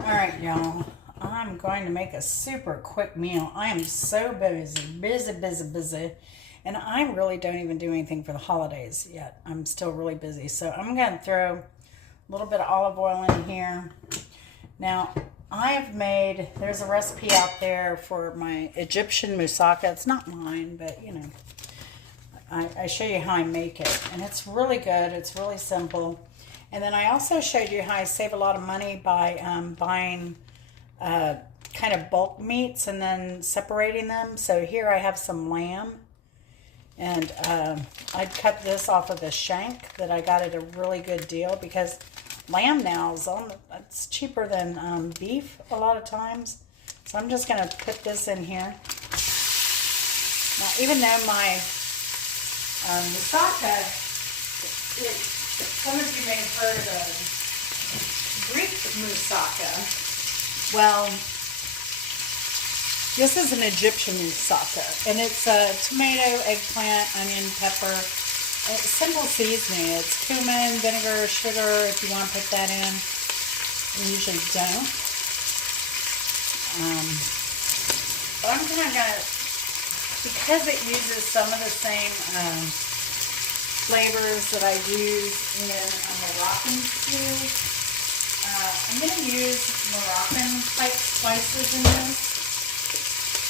All right, y'all. I'm going to make a super quick meal. I am so busy, and I really don't even do anything for the holidays yet. I'm still really busy. So I'm going to throw a little bit of olive oil in here. Now, there's a recipe out there for my Egyptian moussaka. It's not mine, but you know, I show you how I make it. And it's really good. It's really simple. And then I also showed you how I save a lot of money by buying kind of bulk meats and then separating them. So here I have some lamb. And I cut this off of the shank that I got at a really good deal because lamb now it's cheaper than beef a lot of times. So I'm just going to put this in here. Now, even though my moussaka, some of you may have heard of a Greek moussaka. Well, this is an Egyptian moussaka, and it's tomato, eggplant, onion, pepper. It's simple seasoning. It's cumin, vinegar, sugar, if you want to put that in. I usually don't. But I'm kind of going to, because it uses some of the same flavors that I use in a Moroccan stew, I'm going to use Moroccan type spices in this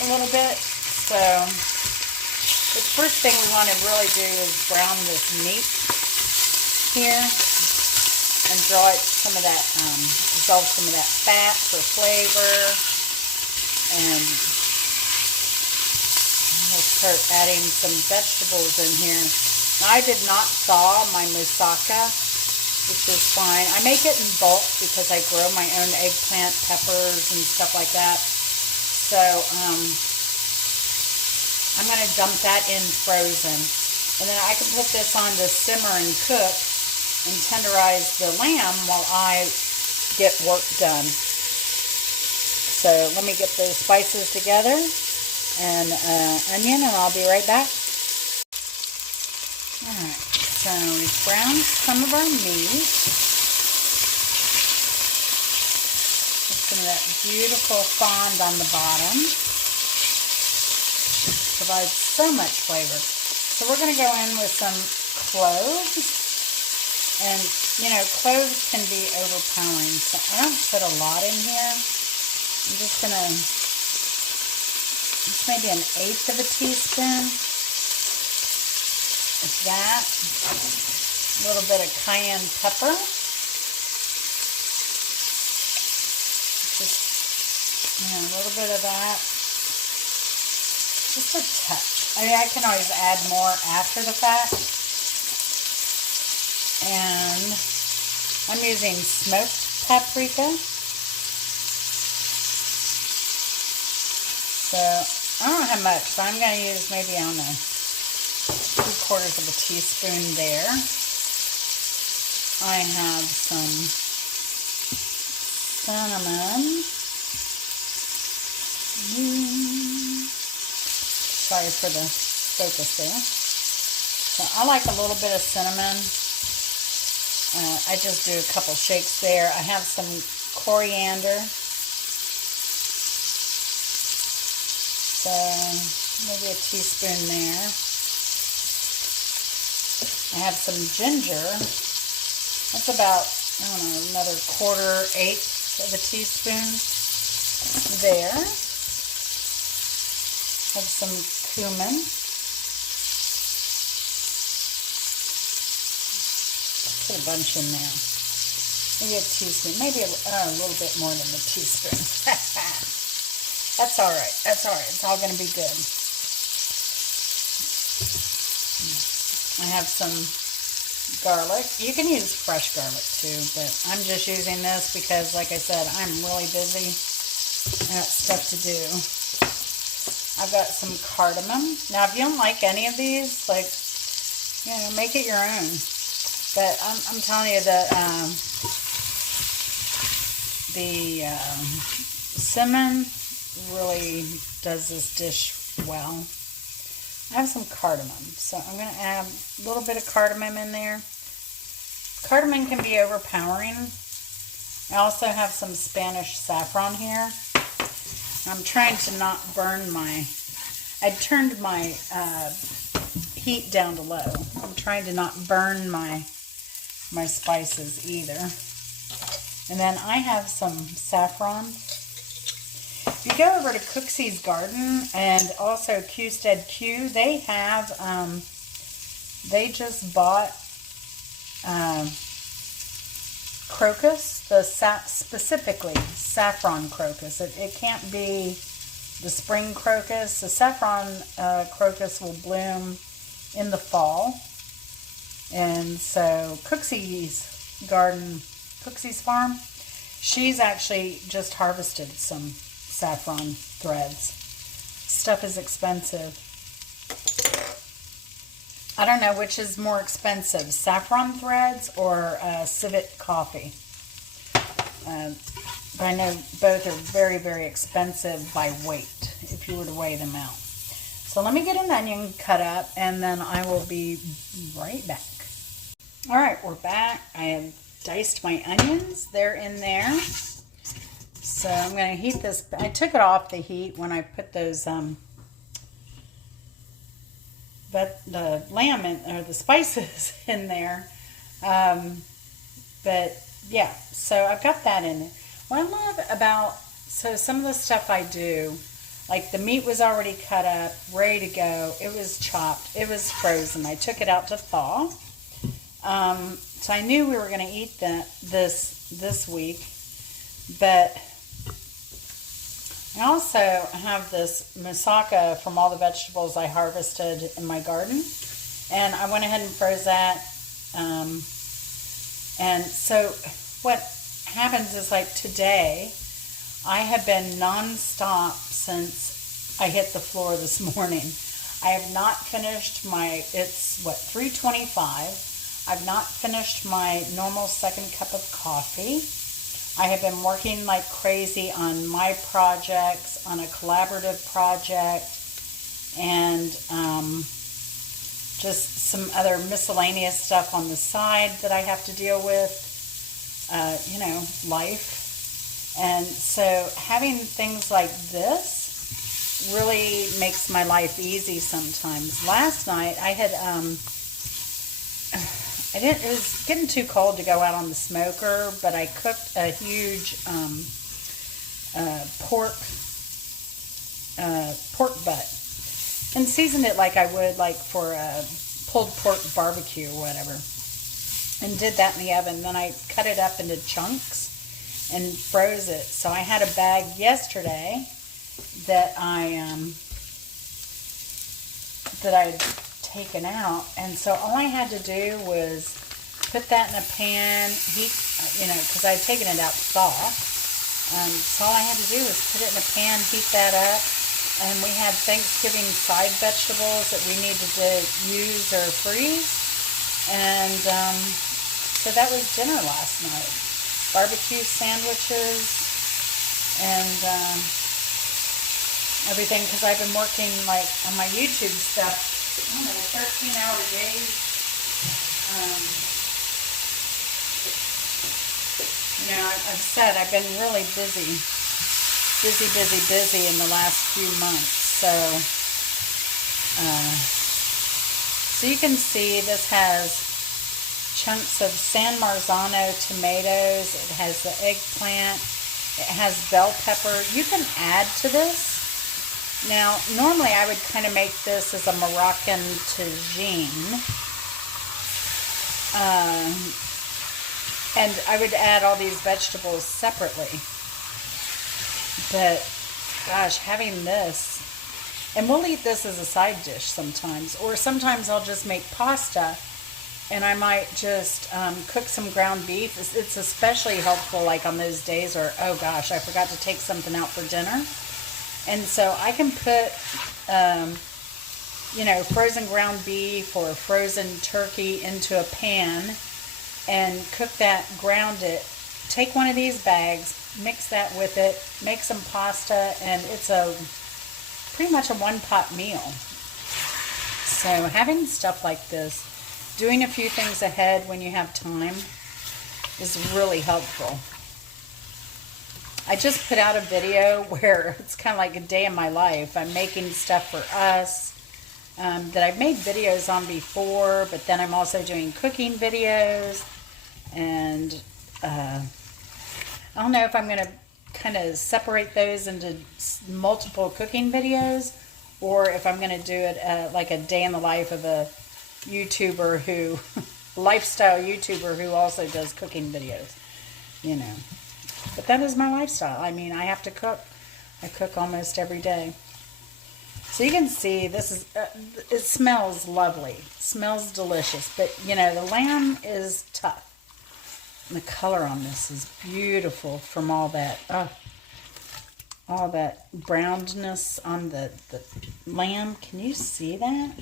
a little bit. So the first thing we want to really do is brown this meat here and dissolve some of that fat for flavor. And we'll start adding some vegetables in here. Now, I did not thaw my moussaka, which is fine. I make it in bulk because I grow my own eggplant, peppers, and stuff like that. So I'm going to dump that in frozen. And then I can put this on to simmer and cook and tenderize the lamb while I get work done. So let me get those spices together and onion, and I'll be right back. Alright, so we've browned some of our meat. With some of that beautiful fond on the bottom. Provides so much flavor. So we're going to go in with some cloves. And, you know, cloves can be overpowering. So I don't put a lot in here. I'm just going to, it's maybe 1/8 of a teaspoon. Like that. A little bit of cayenne pepper. Just, a little bit of that. Just a touch. I mean, I can always add more after the fact. And I'm using smoked paprika. So I don't have much, so I'm going to use maybe, I don't know, 3/4 of a teaspoon there. I have some cinnamon. Sorry for the focus there. So I like a little bit of cinnamon. I just do a couple shakes there. I have some coriander. So maybe a teaspoon there. I have some ginger. That's about, I don't know, another 1/4 of a teaspoon there. Have some cumin. Put a bunch in there. Maybe a teaspoon. Maybe a little bit more than a teaspoon. That's all right. That's all right. It's all going to be good. I have some garlic. You can use fresh garlic too, but I'm just using this because, like I said, I'm really busy. I got stuff to do. I've got some cardamom. Now, if you don't like any of these, like, you know, make it your own. But I'm telling you that the cinnamon really does this dish well. I have some cardamom, so I'm going to add a little bit of cardamom in there. Cardamom can be overpowering, I also have some Spanish saffron here. I'm trying to not burn I turned my heat down to low. I'm trying to not burn my spices either. And then I have some saffron. If you go over to Cooksy's Garden and also Qstead Q, they have, they just bought crocus, specifically saffron crocus. It can't be the spring crocus. The saffron crocus will bloom in the fall. And so Cooksy's Garden, Cooksy's Farm, she's actually just harvested some saffron threads. Stuff is expensive. I don't know which is more expensive, saffron threads or civet coffee. But I know both are very, very expensive by weight, if you were to weigh them out. So let me get an onion cut up, and then I will be right back. All right, we're back. I have diced my onions. They're in there. So I'm going to heat this. I took it off the heat when I put those, but the lamb or the spices in there. But yeah, so I've got that in there. What I love about, so some of the stuff I do, like the meat was already cut up, ready to go. It was chopped. It was frozen. I took it out to thaw. So I knew we were going to eat this week, but I also have this moussaka from all the vegetables I harvested in my garden, and I went ahead and froze that. And so what happens is, like today, I have been non-stop since I hit the floor this morning. I have not finished it's 3:25. I've not finished my normal second cup of coffee. I have been working like crazy on my projects, on a collaborative project, and just some other miscellaneous stuff on the side that I have to deal with, life. And so having things like this really makes my life easy sometimes. Last night I had, it was getting too cold to go out on the smoker, but I cooked a huge pork butt and seasoned it like I would like for a pulled pork barbecue or whatever, and did that in the oven. Then I cut it up into chunks and froze it. So I had a bag yesterday that I'd taken out, and so all I had to do was put that in a pan, heat, because I'd taken it out to thaw. So all I had to do was put it in a pan, heat that up, and we had Thanksgiving side vegetables that we needed to use or freeze, and so that was dinner last night. Barbecue sandwiches and everything, because I've been working like on my YouTube stuff. 13-hour days. I've said I've been really busy in the last few months. So you can see this has chunks of San Marzano tomatoes. It has the eggplant. It has bell pepper. You can add to this. Now, normally I would kind of make this as a Moroccan tagine. And I would add all these vegetables separately. But, gosh, having this, and we'll eat this as a side dish sometimes, or sometimes I'll just make pasta, and I might just cook some ground beef. It's especially helpful like on those days where, oh gosh, I forgot to take something out for dinner. And so I can put, frozen ground beef or frozen turkey into a pan and cook that, ground it, take one of these bags, mix that with it, make some pasta, and it's pretty much a one-pot meal. So having stuff like this, doing a few things ahead when you have time, is really helpful. I just put out a video where it's kind of like a day in my life. I'm making stuff for us that I've made videos on before, but then I'm also doing cooking videos. And I don't know if I'm going to kind of separate those into multiple cooking videos, or if I'm going to do it like a day in the life of a YouTuber who, lifestyle YouTuber who also does cooking videos, you know. But that is my lifestyle. I mean, I have to cook. I cook almost every day. So you can see this is, it smells lovely. It smells delicious. But, you know, the lamb is tough. And the color on this is beautiful from all that brownedness on the lamb. Can you see that?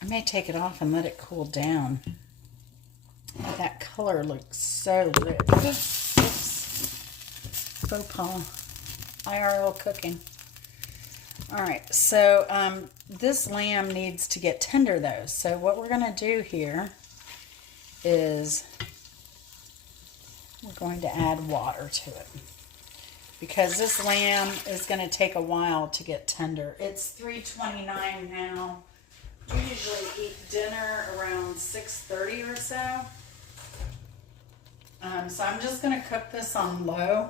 I may take it off and let it cool down. But that color looks so rich. Oops. Faux pas. IRL cooking. Alright, so this lamb needs to get tender though. So what we're going to do here is we're going to add water to it. Because this lamb is going to take a while to get tender. It's 3:29 now. We usually eat dinner around 6:30 or so. So I'm just going to cook this on low.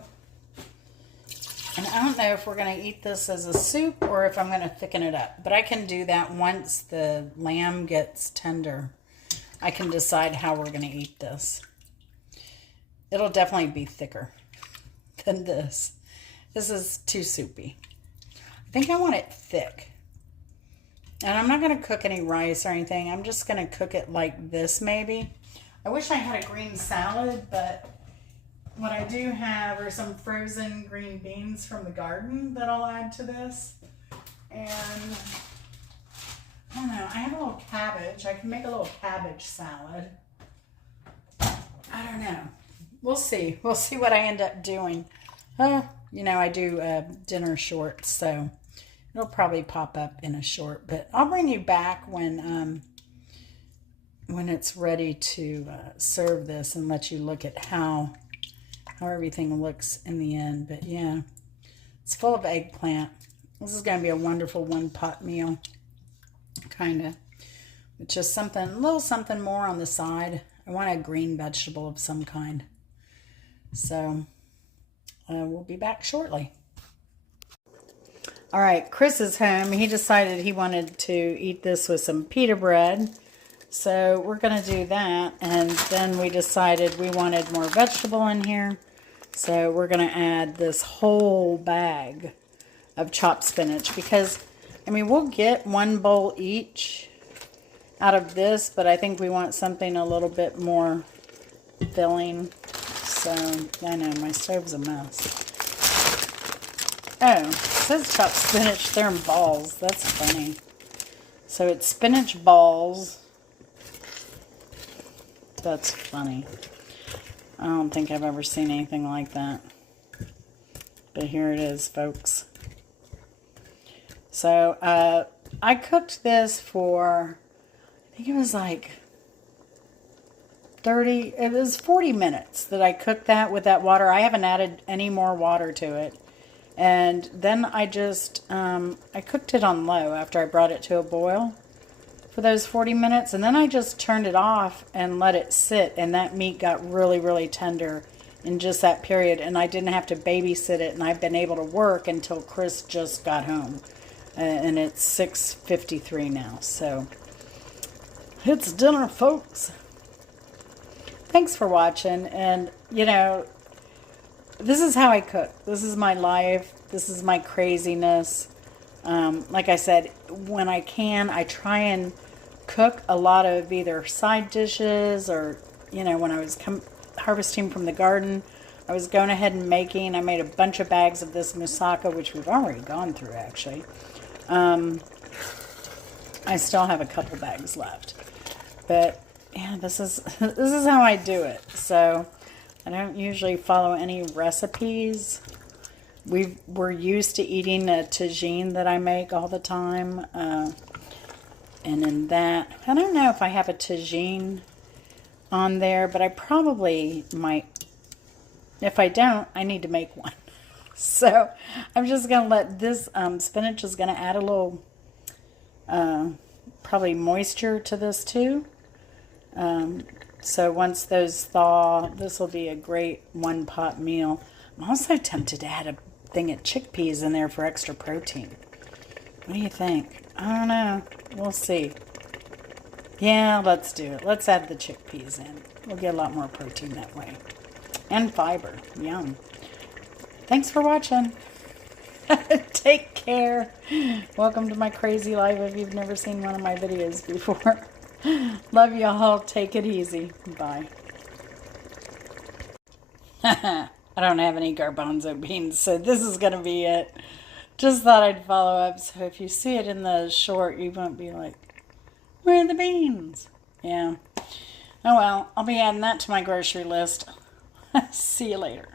And I don't know if we're going to eat this as a soup or if I'm going to thicken it up. But I can do that once the lamb gets tender. I can decide how we're going to eat this. It'll definitely be thicker than this. This is too soupy. I think I want it thick. And I'm not going to cook any rice or anything. I'm just going to cook it like this maybe. I wish I had a green salad, but what I do have are some frozen green beans from the garden that I'll add to this. And I don't know, I have a little cabbage. I can make a little cabbage salad. I don't know. We'll see. We'll see what I end up doing. You know, I do dinner shorts, so it'll probably pop up in a short. But I'll bring you back when it's ready to serve this and let you look at how everything looks in the end. But yeah, it's full of eggplant. This is going to be a wonderful one-pot meal, kind of. With just something, a little something more on the side. I want a green vegetable of some kind. So we'll be back shortly. All right, Chris is home. He decided he wanted to eat this with some pita bread. So we're going to do that. And then we decided we wanted more vegetable in here. So we're going to add this whole bag of chopped spinach. Because, I mean, we'll get one bowl each out of this. But I think we want something a little bit more filling. So, I know, my stove's a mess. Oh, it says chopped spinach. They're in balls. That's funny. So it's spinach balls. That's funny. I don't think I've ever seen anything like that. But here it is, folks. So, I cooked this for, I think it was like 40 minutes that I cooked that with that water. I haven't added any more water to it. And then I just, I cooked it on low after I brought it to a boil for those 40 minutes. And then I just turned it off and let it sit. And that meat got really, really tender in just that period. And I didn't have to babysit it. And I've been able to work until Chris just got home. And it's 6:53 now. So it's dinner, folks. Thanks for watching. And, you know, this is how I cook. This is my life. This is my craziness. Like I said, when I can, I try and cook a lot of either side dishes or, you know, when I was harvesting from the garden, I was going ahead and making. I made a bunch of bags of this moussaka, which we've already gone through, actually. I still have a couple bags left. But, yeah, this is how I do it. So I don't usually follow any recipes. We're used to eating a tagine that I make all the time. And in that, I don't know if I have a tagine on there, but I probably might If I don't, I need to make one. So I'm just going to let this spinach is going to add a little probably moisture to this too. So once those thaw, this will be a great one-pot meal. I'm also tempted to add a thing of chickpeas in there for extra protein. What do you think? I don't know. We'll see. Yeah, let's do it. Let's add the chickpeas in. We'll get a lot more protein that way. And fiber. Yum. Thanks for watching. Take care. Welcome to my crazy life if you've never seen one of my videos before. Love you all. Take it easy. Bye. I don't have any garbanzo beans, so this is going to be it. Just thought I'd follow up, so if you see it in the short, you won't be like, where are the beans? Yeah. Oh well, I'll be adding that to my grocery list. See you later.